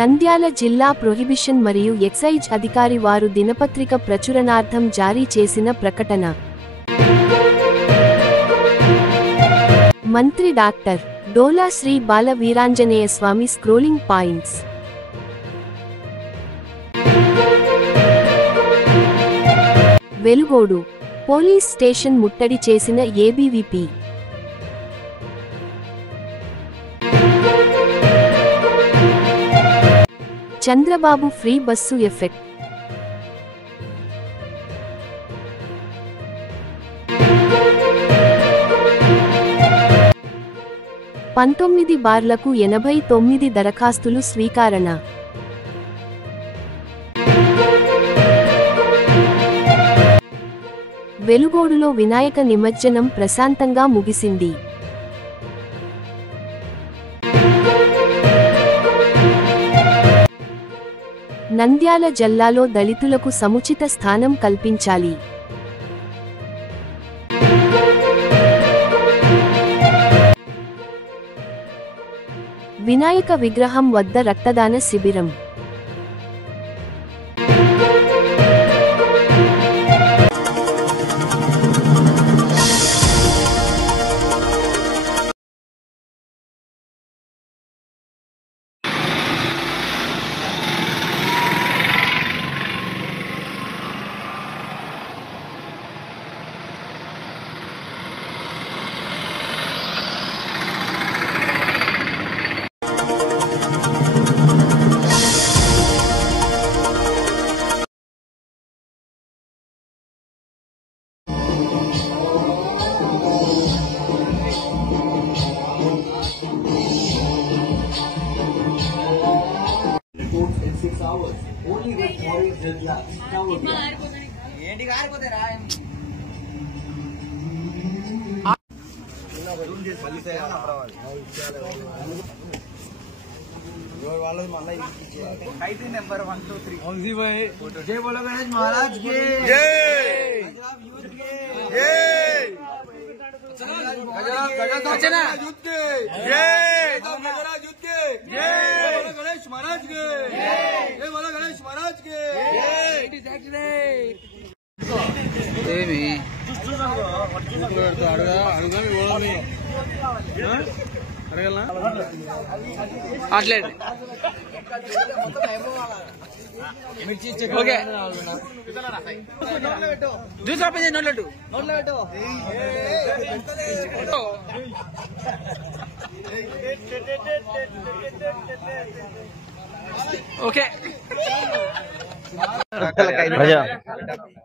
నంద్యాల జిల్లా ప్రొహిబిషన్ మరియు ఎక్సైజ్ అధికారి వారు దినపత్రిక ప్రచురణార్థం జారీ చేసిన ప్రకటన. మంత్రి doctor Dola Sri Bala Veeranjaneya Swamy scrolling points. Velugodu police station ముట్టడి చేసిన ABVP. Chandrababu free bus effect. పంతొమ్మిది బార్లకు 89 దరఖాస్తులు స్వీకరణ. వెలుగోడులో వినాయక నిమజ్జనం ప్రశాంతంగా ముగిసింది. నంద్యాల జిల్లాలో దళితులకు సముచిత స్థానం కల్పించాలి. వినాయక విగ్రహం వద్ద రక్తదాన శిబిరం. In 6 hours, only with foreign deadlines. Number 1 2 3 जय बोलो गणेश महाराज के जय, गणेश महाराज के जय बोलो गणेश महाराज के ఓకే दूसरा पे नोट लड्डू ఓకే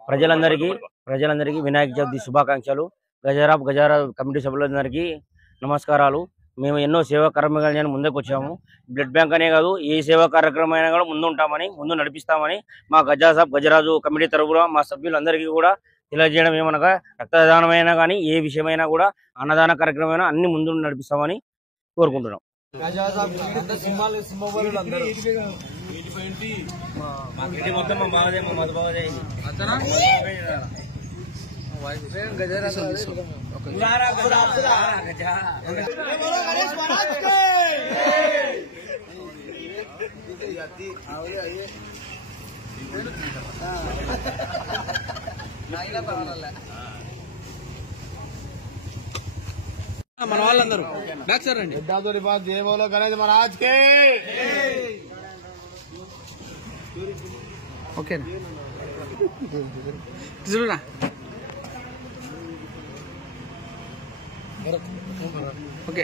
ప్రజలందరికీ వినాయక చవితి శుభాకాంక్షలు. గజరా కమిటీ సభ్యులందరికీ నమస్కారాలు. మేము ఎన్నో సేవా కార్యక్రమాలు ముందుకు వచ్చాము. బ్లడ్ బ్యాంక్ అనే కాదు, ఏ సేవా కార్యక్రమం అయినా కూడా ముందు నడిపిస్తామని మా గజరాజు కమిటీ తరఫున మా సభ్యులందరికీ కూడా తెలియజేయడం ఏమనగా, రక్తదానమైనా కానీ ఏ విషయమైనా కూడా అన్నదాన కార్యక్రమం అన్ని ముందు నడిపిస్తామని కోరుకుంటున్నాం. మన వాళ్ళందరూ బ్యాక్ సార్ అండి. జై బోలో గణేష్ మహారాజ్ కే. ఓకే చూడరా ఓకే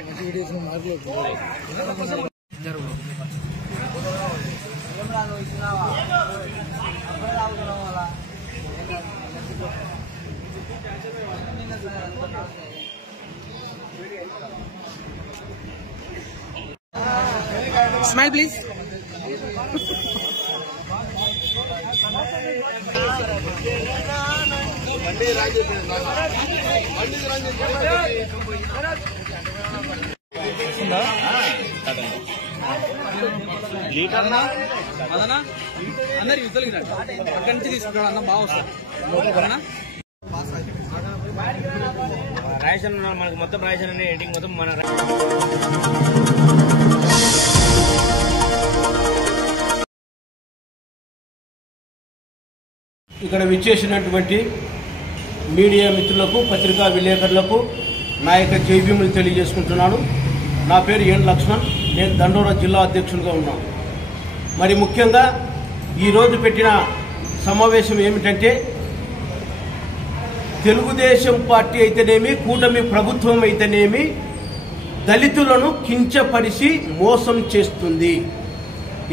స్మైల్ ప్లీజ్. అందరు యుద్ధాలకి అక్కడి నుంచి తీసుకుంటాడు అన్న బాగా వస్తుంది. రేషన్ మనకు మొత్తం రేషన్ అనే ఎడిటింగ్ మొత్తం మన ఇక్కడ విచ్చేసినటువంటి మీడియా మిత్రులకు, పత్రికా విలేకరులకు నా యొక్క జైభీములు తెలియజేసుకుంటున్నాను. నా పేరు ఎన్ లక్ష్మణ్. నేను దండోరా జిల్లా అధ్యక్షునిగా ఉన్నాను. మరి ముఖ్యంగా ఈరోజు పెట్టిన సమావేశం ఏమిటంటే, తెలుగుదేశం పార్టీ అయితేనేమి, కూటమి ప్రభుత్వం అయితేనేమి దళితులను కించపరిచి మోసం చేస్తుంది.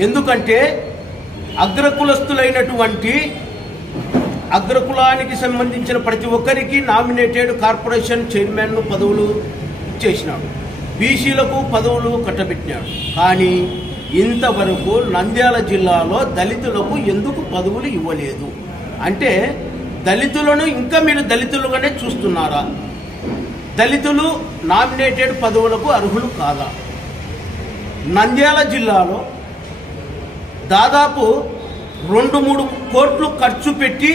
ఎందుకంటే అగ్రకులస్తులైనటువంటి అగ్రకులానికి సంబంధించిన ప్రతి ఒక్కరికి నామినేటెడ్ కార్పొరేషన్ చైర్మన్ పదవులు ఇచ్చేసినాడు, బీసీలకు పదవులు కట్టబెట్టినాడు. కానీ ఇంతవరకు నంద్యాల జిల్లాలో దళితులకు ఎందుకు పదవులు ఇవ్వలేదు అంటే, దళితులను ఇంకా మీరు దళితులుగానే చూస్తున్నారా? దళితులు నామినేటెడ్ పదవులకు అర్హులు కాదా? నంద్యాల జిల్లాలో దాదాపు 2-3 కోట్లు ఖర్చు పెట్టి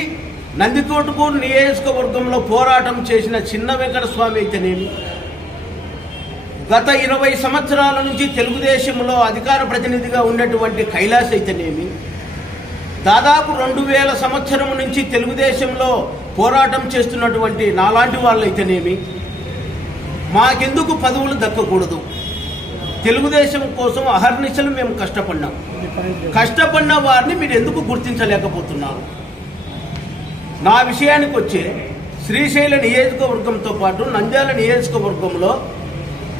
నందికోటకూరు నియోజకవర్గంలో పోరాటం చేసిన చిన్న వెంకట స్వామి అయితేనేమి, గత 20 సంవత్సరాల నుంచి తెలుగుదేశంలో అధికార ప్రతినిధిగా ఉన్నటువంటి కైలాస్ అయితేనేమి, దాదాపు 2000 సంవత్సరం నుంచి తెలుగుదేశంలో పోరాటం చేస్తున్నటువంటి నాలాంటి వాళ్ళు అయితేనేమి, మాకెందుకు పదవులు దక్కకూడదు? తెలుగుదేశం కోసం అహర్నిశలు మేము కష్టపడిన వారిని మీరు ఎందుకు గుర్తించలేకపోతున్నారు? నా విషయానికి వచ్చే శ్రీశైల నియోజకవర్గంతో పాటు నంద్యాల నియోజకవర్గంలో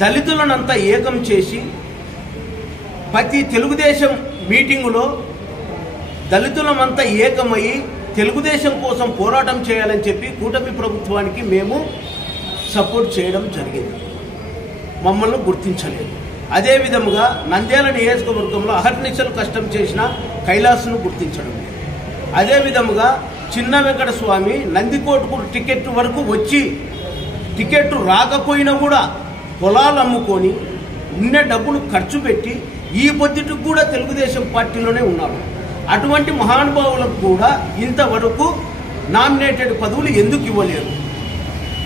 దళితులనంతా ఏకం చేసి ప్రతి తెలుగుదేశం మీటింగులో దళితులమంతా ఏకమయ్యి తెలుగుదేశం కోసం పోరాటం చేయాలని చెప్పి కూటమి ప్రభుత్వానికి మేము సపోర్ట్ చేయడం జరిగింది. మమ్మల్ని గుర్తించలేదు. అదేవిధముగా నంద్యాల నియోజకవర్గంలో అహర్నిశలు కష్టం చేసిన కైలాస్ను గుర్తించడం లేదు. అదేవిధముగా చిన్న వెంకట స్వామి నందికోటకూరు టికెట్ వరకు వచ్చి టికెట్ రాకపోయినా కూడా పొలాలు అమ్ముకొని ఉన్న డబ్బును ఖర్చు పెట్టి ఈ పొద్దుటికి కూడా తెలుగుదేశం పార్టీలోనే ఉన్నారు. అటువంటి మహానుభావులకు కూడా ఇంతవరకు నామినేటెడ్ పదవులు ఎందుకు ఇవ్వలేరు?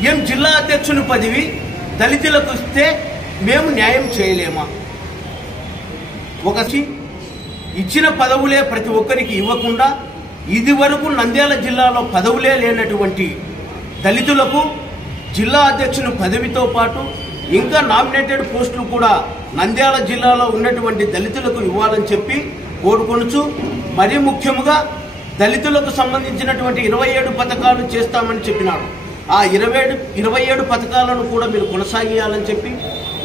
ఏం జిల్లా అధ్యక్షుని పదవి దళితులకు ఇస్తే మేము న్యాయం చేయలేమా? ఇచ్చిన పదవులే ప్రతి ఒక్కరికి ఇవ్వకుండా ఇది వరకు నంద్యాల జిల్లాలో పదవులే లేనటువంటి దళితులకు జిల్లా అధ్యక్షుని పదవితో పాటు ఇంకా నామినేటెడ్ పోస్టులు కూడా నంద్యాల జిల్లాలో ఉన్నటువంటి దళితులకు ఇవ్వాలని చెప్పి కోరుకొనుచు, మరీ ముఖ్యంగా దళితులకు సంబంధించినటువంటి 27 పథకాలు చేస్తామని చెప్పినాడు. ఆ 27 పథకాలను కూడా మీరు కొనసాగియాలని చెప్పి,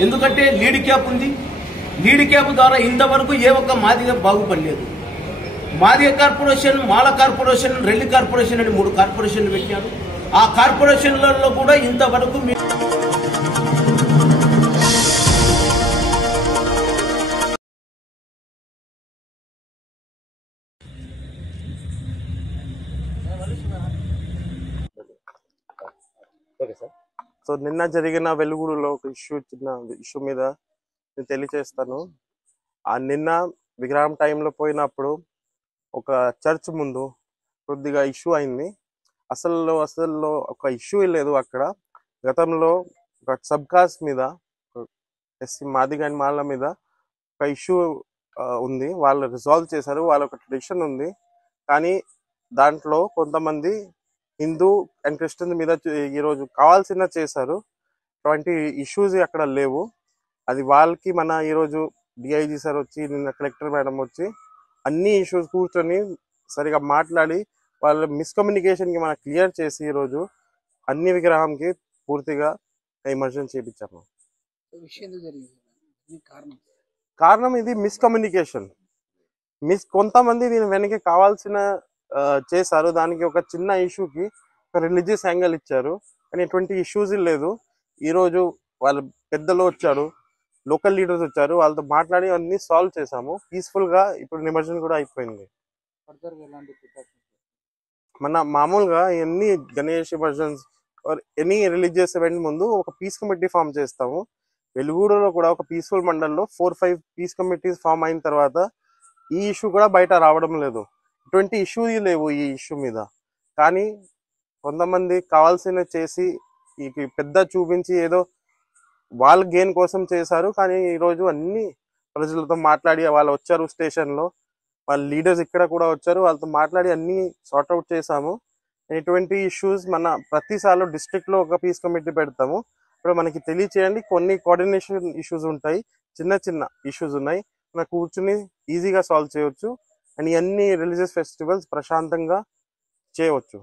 ఎందుకంటే లీడ్ క్యాప్ ఉంది. లీడ్ క్యాప్ ద్వారా ఇంతవరకు ఏ ఒక్క మాదిగ బాగుపడలేదు. మాదిగ కార్పొరేషన్, మాల కార్పొరేషన్, రెల్లి కార్పొరేషన్ అని 3 కార్పొరేషన్లు పెట్టారు. ఆ కార్పొరేషన్లలో కూడా ఇంతవరకు సో నిన్న జరిగిన వెలుగుడులో ఒక చిన్న ఇష్యూ మీద నేను తెలియజేస్తాను. ఆ నిన్న విగ్రహం టైంలో పోయినప్పుడు ఒక చర్చ్ ముందు కొద్దిగా ఇష్యూ అయింది. అసలు ఒక ఇష్యూ లేదు అక్కడ. గతంలో ఒక సబ్ కాస్ట్ మీద, ఎస్సీ మాదిగ మాల మీద ఒక ఇష్యూ ఉంది. వాళ్ళు రిజాల్వ్ చేశారు. వాళ్ళ ఒక ట్రెడిషన్ ఉంది. కానీ దాంట్లో కొంతమంది హిందూ అండ్ క్రిస్టియన్ మీద ఈరోజు కావాల్సిన చేశారు. అటువంటి ఇష్యూస్ అక్కడ లేవు. అది వాళ్ళకి మన ఈరోజు డిఐజీ సార్ వచ్చి, నిన్న కలెక్టర్ మేడం వచ్చి అన్ని ఇష్యూస్ కూర్చొని సరిగా మాట్లాడి వాళ్ళ మిస్కమ్యూనికేషన్కి మనం క్లియర్ చేసి ఈరోజు అన్ని విగ్రహంకి పూర్తిగా ఎమర్జెన్సీ చేయించాము. కారణం ఇది మిస్కమ్యూనికేషన్. కొంతమంది దీని వెనక కావాల్సిన చేశారు. దానికి ఒక చిన్న ఇష్యూకి ఒక రిలీజియస్ యాంగిల్ ఇచ్చారు. కానీ ఎటువంటి ఇష్యూస్ లేదు. ఈరోజు వాళ్ళ పెద్దలు వచ్చారు, లోకల్ లీడర్స్ వచ్చారు, వాళ్ళతో మాట్లాడి అన్ని సాల్వ్ చేశాము పీస్ఫుల్గా. ఇప్పుడు నిమజ్జనం కూడా అయిపోయింది. మన మామూలుగా ఎన్ని గణేష్ నిమజ్జన్స్ ఎనీ రిలీజియస్ ఈవెంట్ ముందు ఒక పీస్ కమిటీ ఫామ్ చేస్తాము. వెలుగూరులో కూడా ఒక పీస్ఫుల్ మండల్లో 4-5 పీస్ కమిటీస్ ఫామ్ అయిన తర్వాత ఈ ఇష్యూ కూడా బయట రావడం లేదు. ఇటువంటి ఇష్యూ లేవు ఈ ఇష్యూ మీద. కానీ కొంతమంది కావాల్సిన చేసి ఈ పెద్ద చూపించి ఏదో వాళ్ళ గెయిన్ కోసం చేశారు. కానీ ఈరోజు అన్ని ప్రజలతో మాట్లాడి వాళ్ళు వచ్చారు స్టేషన్లో. వాళ్ళ లీడర్స్ ఇక్కడ కూడా వచ్చారు, వాళ్ళతో మాట్లాడి అన్ని సార్ట్అవుట్ చేసాము. ఎటువంటి ఇష్యూస్ మన ప్రతిసారి డిస్ట్రిక్ట్ లో ఒక పీస్ కమిటీ పెడతాము. ఇప్పుడు మనకి తెలియచేయండి, కొన్ని కోఆర్డినేషన్ ఇష్యూస్ ఉంటాయి, చిన్న చిన్న ఇష్యూస్ ఉన్నాయి, మనం కూర్చుని ఈజీగా సాల్వ్ చేయవచ్చు. అండ్ అన్ని రిలీజియస్ ఫెస్టివల్స్ ప్రశాంతంగా చేయవచ్చు.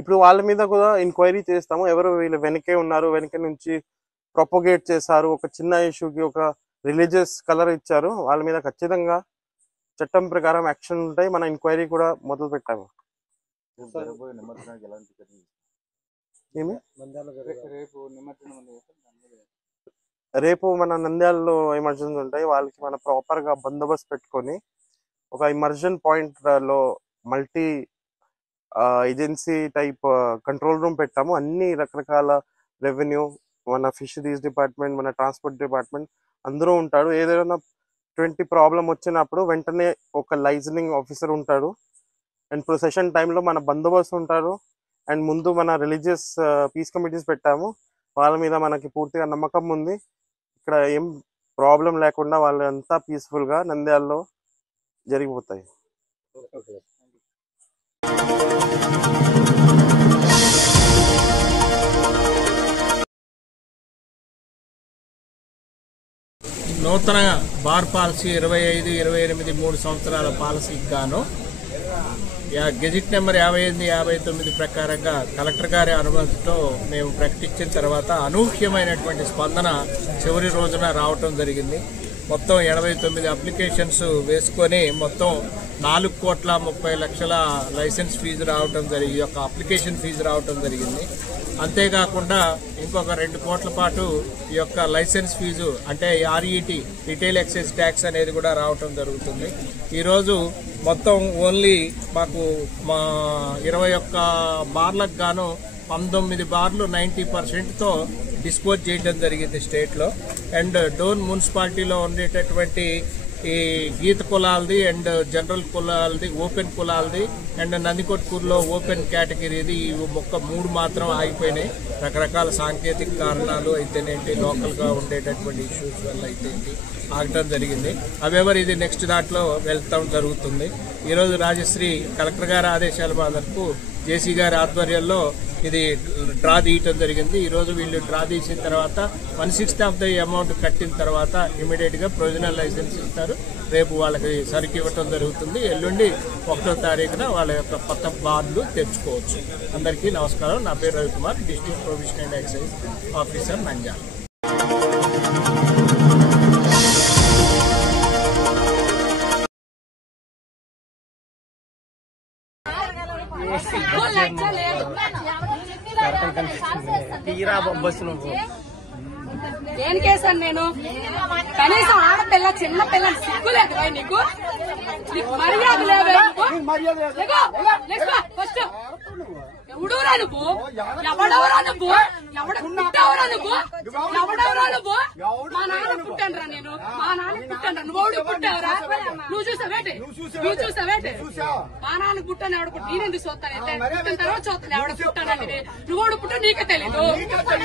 ఇప్పుడు వాళ్ళ మీద కూడా ఎంక్వైరీ చేస్తాము, ఎవరు వీళ్ళు వెనకే ఉన్నారు, వెనక నుంచి ప్రొపగేట్ చేశారు, ఒక చిన్న ఇష్యూకి ఒక రిలీజియస్ కలర్ ఇచ్చారు, వాళ్ళ మీద ఖచ్చితంగా చట్టం ప్రకారం యాక్షన్ ఉంటాయి. మన ఎంక్వైరీ కూడా మొదలు పెట్టాము. రేపు మన నంద్యాలలో ఎమర్జెన్సీ ఉంటాయి, వాళ్ళకి మన ప్రాపర్ గా బందోబస్తు పెట్టుకొని ఒక ఇమర్జెన్ పాయింట్ లో multi agency type control room పెట్టాము. అన్ని రకరకాల రెవెన్యూ, మన ఫిషరీస్ డిపార్ట్మెంట్, మన ట్రాన్స్పోర్ట్ డిపార్ట్మెంట్ అందరూ ఉంటాడు. ఏదైనా 20 ప్రాబ్లం వచ్చినప్పుడు వెంటనే ఒక లైజనింగ్ ఆఫీసర్ ఉంటాడు. అండ్ ప్రొసెషన్ టైంలో మన బందోబస్తు ఉంటారు. అండ్ ముందు మన రిలీజియస్ పీస్ కమిటీస్ పెట్టాము, వాళ్ళ మీద మనకి పూర్తిగా నమ్మకం ఉంది. ఇక్కడ ఏం ప్రాబ్లం లేకుండా వాళ్ళంతా పీస్ఫుల్ గా నంద్యాలలో జరిగిపోతాయి. నూతన బార్ పాలసీ 25-28 3 సంవత్సరాల పాలసీకి గాను గెజిట్ నెంబర్ 55-59 ప్రకారంగా కలెక్టర్ గారి అనుమతితో మేము ప్రకటించిన తర్వాత అనూహ్యమైనటువంటి స్పందన చివరి రోజున రావటం జరిగింది. మొత్తం 89 అప్లికేషన్స్ వేసుకొని మొత్తం 4,30,00,000 లైసెన్స్ ఫీజు రావటం జరిగింది, ఈ యొక్క అప్లికేషన్ ఫీజు రావటం జరిగింది. అంతేకాకుండా ఇంకొక 2 కోట్ల పాటు ఈ యొక్క లైసెన్స్ ఫీజు అంటే RET రిటైల్ ఎక్సైజ్ ట్యాక్స్ అనేది కూడా రావటం జరుగుతుంది. ఈరోజు మొత్తం ఓన్లీ మాకు మా 21 బార్లకు గాను 19 బార్లు 90%తో డిస్పోజ్ చేయడం జరిగింది స్టేట్ లో. అండ్ డోన్ మున్సిపాలిటీలో ఉండేటటువంటి ఈ గీత కులాలది అండ్ జనరల్ కులాలది, ఓపెన్ కులాలది అండ్ నందికొట్కూరులో ఓపెన్ కేటగిరీది ఈ ఒక్క 3 మాత్రం ఆగిపోయినాయి. రకరకాల సాంకేతిక కారణాలు అయితేనేంటి, లోకల్ గా ఉండేటటువంటి ఇష్యూస్ వల్ల అయితేంటి ఆగటం జరిగింది. అవేవర్ ఇది నెక్స్ట్ దాంట్లో వెళ్తాం జరుగుతుంది. ఈరోజు రాజశ్రీ కలెక్టర్ గారి ఆదేశాల మేరకు జేసీ గారి ఆధ్వర్యంలో ఇది డ్రా తీయటం జరిగింది. ఈరోజు వీళ్ళు డ్రా తీసిన తర్వాత 1/6 ఆఫ్ ది అమౌంట్ కట్టిన తర్వాత ఇమీడియట్ గా ప్రొవిజనల్ లైసెన్స్ ఇస్తారు. రేపు వాళ్ళకి సరికి ఇవ్వటం జరుగుతుంది. ఎల్లుండి 1వ తారీఖున వాళ్ళ యొక్క కొత్త బార్లు తెచ్చుకోవచ్చు. అందరికీ నమస్కారం. నా పేరు Ravikumar, district prohibition and excise officer Nandyal. దేనికేసాను నేను? కనీసం ఆడపిల్ల చిన్న పిల్ల సిగ్గులేదు నీకు? నీకు మర్యాద లేదా? ఫస్ట్ ఎవడవరా నువ్వు? ఎవడవరా నువ్వు? పుట్టవరా నువ్వు? ఎవడవరా నువ్వు? మా నాన్న పుట్టానురా నేను, మా నాన్న పుట్టాను. నువ్వు పుట్టావరా? నువ్వు చూసావేటి? నువ్వు చూసావేటి? మా నాన్న పుట్టాను. ఎవడ పుట్టి నేనెందుకు చూస్తాను? పుట్టిన తర్వాత చూస్తాను ఎవడ పుట్టానండి. నువ్వు పుట్టా నీకే తెలీదు,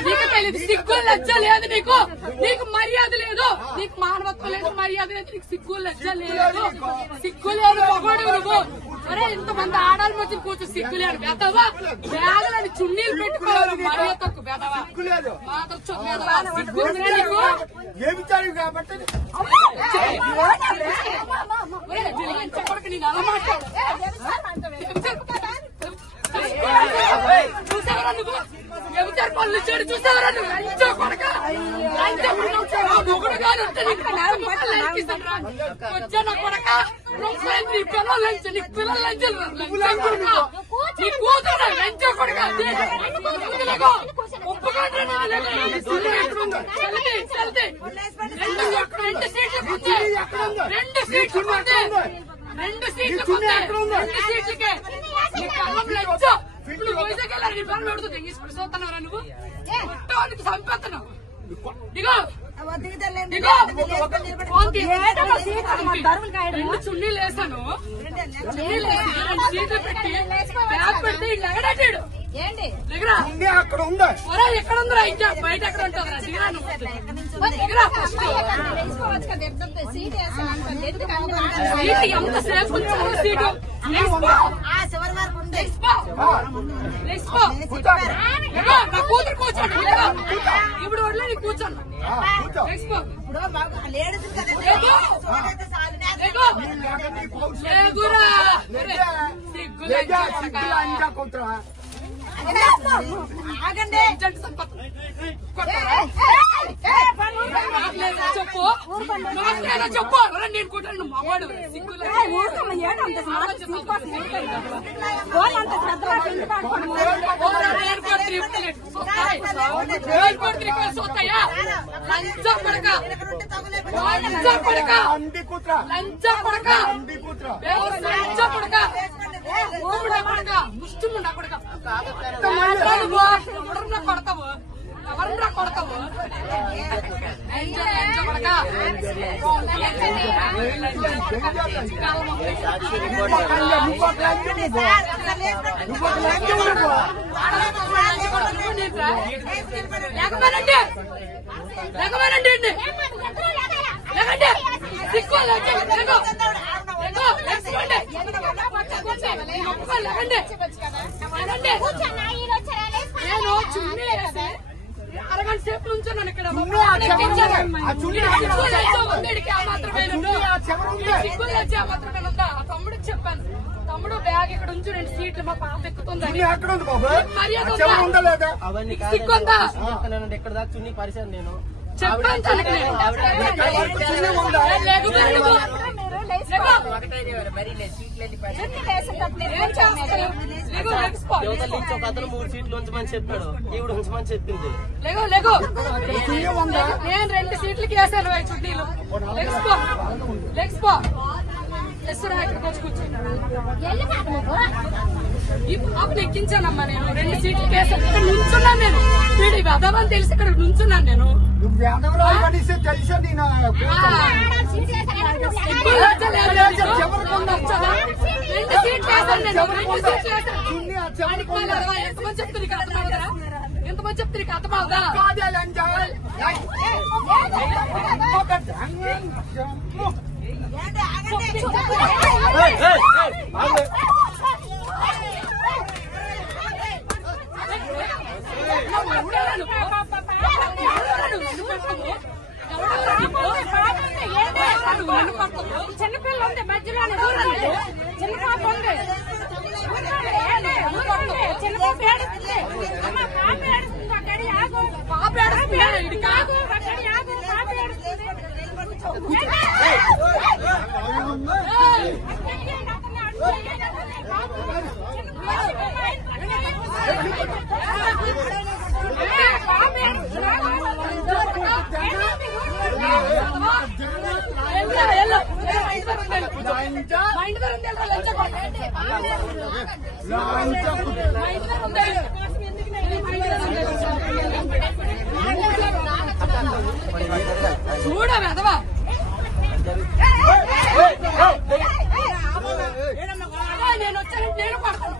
నీకే తెలీదు. సిగ్గు లజ్జ లేదు నీకు, నీకు మర్యాద లేదు, నీకు మానవత్వం లేదు, మర్యాద లేదు, నీకు సిగ్గు లజ్జ లేదు, సిగ్గు లేదు. మగోడు నువ్వు. అరే ఇంతమంది ఆడాలి మధ్య కూర్చో సిగ్గు లేదు. బెదవా బ్యాగులని చున్నీలు పెట్టుకోవాలి. మర్యాద తక్కువ బెదవా సిగ్గు నీకు. చెప్పడానికి నేను అలా చూసావరా నువ్వు? ఎవరు పనులు చేయడు చూసావరా నువ్వు? లంచో కొడక, మొగుడు గారు వచ్చాను కొడక. నీ పిల్లలు లంచ, నీ పిల్లలు లంచాలు నీ కూతురు లంచో కొడక. ఒప్పుకోండి 2 సీట్లు కూర్చాయి, 2 సీట్లు కూర్చాయి, 2 సీట్లు కూర్చాయి, 2 సీట్లకే లంచో. ఇప్పుడు వైజాగ్ వెళ్ళారు, నీ పనులు పెడుతుంది. ఇప్పుడు చూస్తున్నారా నువ్వు? మొత్తానికి చంపేస్తున్నావు. దిగో దిగో. 2 చున్నీలు వేసాను, 2 సీట్లు పెట్టి బ్యాగ్ పెడితే ఇల్లు ఎగడాడు. అక్కడ ఉందా ఎక్కడ ఉందా ఇంకా బయట ఎక్కడ ఉంటుందా ఎంత సేపు ఉంచారు సీటు నా కూతురు కూర్చోండి ఇప్పుడు వడ్లే నీకు కూర్చోండి చెప్పు చెప్పు నేను కూర్చోండి మగవాడు ముష్టిముండా కొడక కొడతావు ఎవరన్నా కొడతావు లేకపోయినండి నేను చున్నీ అరగంట సేపు నుంచున్నాను ఇక్కడ తమ్ముడికి చెప్పాను తమ్ముడు బ్యాగ్ ఇక్కడ ఉంచు 2 సీట్లు మా పాప ఎక్కుతుందని సిక్కుందా ఎక్కడ దాకా చున్నీ పరిచయం నేను చెప్పాను అతను 3 సీట్లు ఉంచమని చెప్పాడు ఈవిడ ఉంచమని చెప్పింది నేను 2 సీట్లకి వేసాను చుట్టీలు లెగ్స్పో ఇక్కడికి వచ్చి కూర్చున్నాను ఈ పాపను ఎక్కించానమ్మా నేను 2 సీట్లకి వేసాను ఇక్కడ నుంచున్నాను నేను వీడి వెదవని తెలిసి ఇక్కడ నుంచున్నాను నేను ఎంతమంది చెప్తే నీకు అర్థమవుదా ఎంతమంది చెప్తే నీకు అర్థమవుదా చిన్నపిల్ల ఉంది మధ్యలో చిన్న పాప ఉంది చిన్న పాప ఏడుస్తుంది పాప ఏడుస్తుంది అక్కడి ఆగు పాప ఏడుస్తుంది కాదు అక్కడి ఆగు పాప ఏడుస్తుంది చూడ వెదవా నేను వచ్చానంటే నేను పడతాను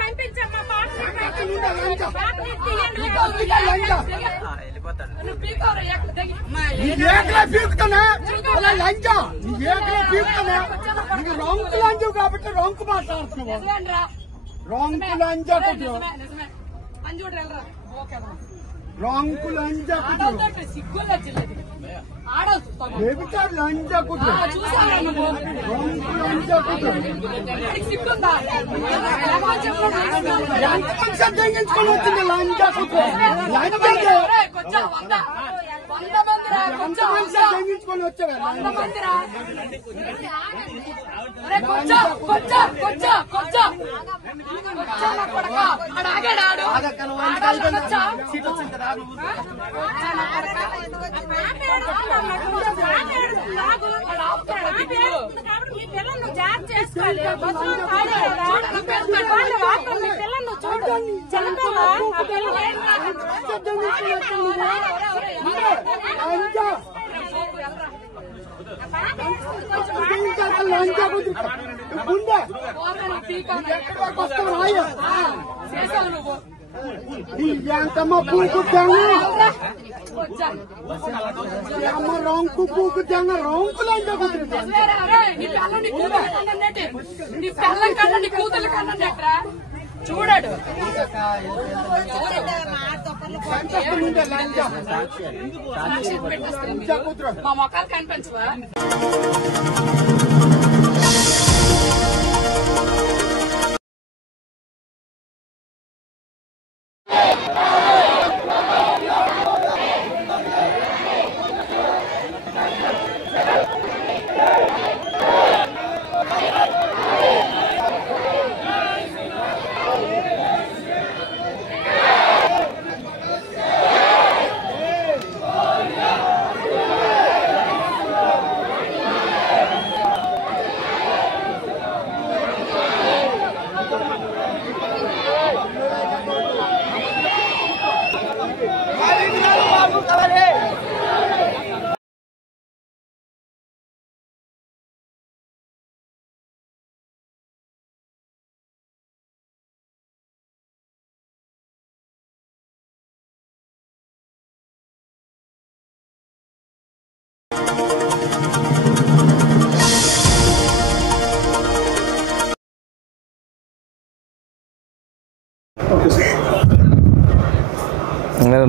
పంపించమ్మా రాంకు లాంచు కాబట్టి రాంకు మాట్లాడుతున్నావు రాంకు లాంచా రాంకు లాంచా సిగ్గుల్లో జిల్లది లంచా కుట్రు రాంకు లాంచా కుట్రు సిగ్గుందా తెగించుకొని వచ్చింది లంచా కుట్రు తెగించుకొని వచ్చాడు పిల్లలు జాగ్రత్త చేసుకోవాలి పిల్లలు చూడండి చిన్నపిల్ల లంచా కుదురు గుండె వస్తావు రాయ చేసావు నువ్వు ఎంతమ్మ పూకుద్దాము అమ్మ రంకు పూకుద్దాంగ రంకు లంచా కుదురు నీ పిల్లలు నీ కూతురు కన్నట్టే నీ పిల్లల కన్నా నీ కూతురు కన్నట్రా చూడాడు మా మొక్కలు కనిపించవా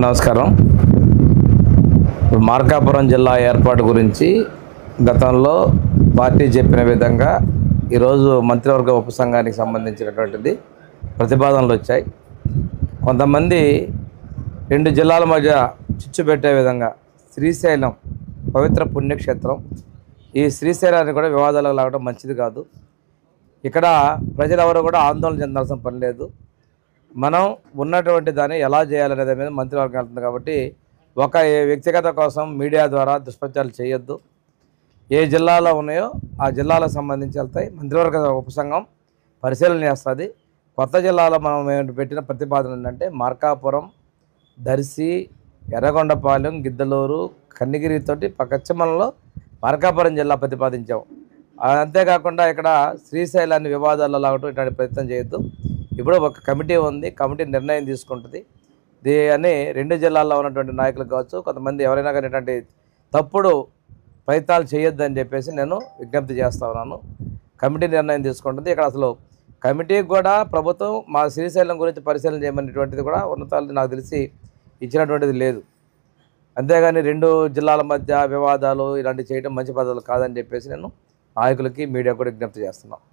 నమస్కారం. మార్కాపురం జిల్లా ఏర్పాటు గురించి గతంలో పార్టీ చెప్పిన విధంగా ఈరోజు మంత్రివర్గ ఉపసంఘానికి సంబంధించినటువంటిది ప్రతిపాదనలు వచ్చాయి. కొంతమంది రెండు జిల్లాల మధ్య చిచ్చు పెట్టే విధంగా శ్రీశైలం పవిత్ర పుణ్యక్షేత్రం, ఈ శ్రీశైలాన్ని కూడా వివాదాలకు లాగడం మంచిది కాదు. ఇక్కడ ప్రజలెవరూ కూడా ఆందోళన చెందాల్సిన పని లేదు. మనం ఉన్నటువంటి దాన్ని ఎలా చేయాలనే దాని మీద మంత్రివర్గం వెళ్తుంది కాబట్టి ఒక వ్యక్తిగత కోసం మీడియా ద్వారా దుష్ప్రచారాలు చేయొద్దు. ఏ జిల్లాలో ఉన్నాయో ఆ జిల్లాలకు సంబంధించి వెళ్తాయి. మంత్రివర్గ ఉపసంఘం పరిశీలన చేస్తుంది. కొత్త జిల్లాలో మనం పెట్టిన ప్రతిపాదన ఏంటంటే మార్కాపురం, దర్శి, ఎర్రగొండపాలెం, గిద్దలూరు, కన్నిగిరితోటి పశ్చిమంలో మార్కాపురం జిల్లా ప్రతిపాదించాం. అంతేకాకుండా ఇక్కడ శ్రీశైలాన్ని వివాదాల్లో లాగటం ఇట్లాంటి ప్రయత్నం చేయొద్దు. ఇప్పుడు ఒక కమిటీ ఉంది, కమిటీ నిర్ణయం తీసుకుంటుంది. అని రెండు జిల్లాల్లో ఉన్నటువంటి నాయకులకు కావచ్చు, కొంతమంది ఎవరైనా కానీ ఇట్లాంటి తప్పుడు ప్రయత్నాలు చేయొద్దని చెప్పేసి నేను విజ్ఞప్తి చేస్తా ఉన్నాను. కమిటీ నిర్ణయం తీసుకుంటుంది. ఇక్కడ అసలు కమిటీకి కూడా ప్రభుత్వం మా శ్రీశైలం గురించి పరిశీలన చేయమనేటువంటిది కూడా ఉన్నతాలు నాకు తెలిసి ఇచ్చినటువంటిది లేదు. అంతేగాని రెండు జిల్లాల మధ్య వివాదాలు ఇలాంటివి చేయడం మంచి పద్ధతులు కాదని చెప్పేసి నేను నాయకులకి మీడియా కూడా విజ్ఞప్తి చేస్తున్నాను.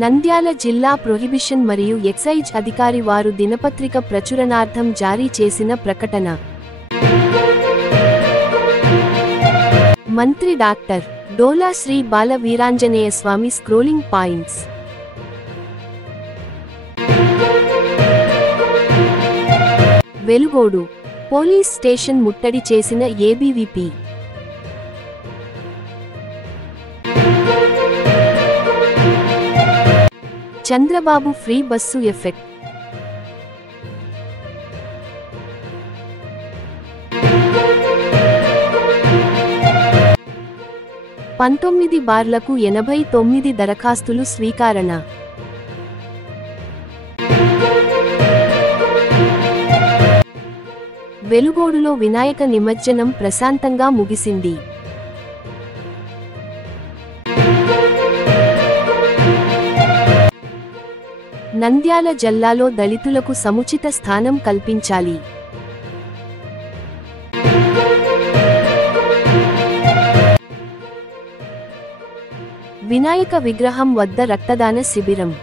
నంద్యాల జిల్లా ప్రొహిబిషన్ మరియు ఎక్సైజ్ అధికారి వారు దినపత్రిక ప్రచురణార్థం జారీ చేసిన ప్రకటన. మంత్రి doctor Dola Sri Bala Veeranjaneya Swamy. Scrolling points. Velugodu police station ముట్టడి చేసిన ABVP. Chandrababu free bus effect. పంతొమ్మిది బార్లకు 89 దరఖాస్తులు స్వీకరణ. వెలుగోడులో వినాయక నిమజ్జనం ప్రశాంతంగా ముగిసింది. నంద్యాల జిల్లాలో దళితులకు సముచిత స్థానం కల్పించాలి. వినాయక విగ్రహం వద్ద రక్తదాన శిబిరం.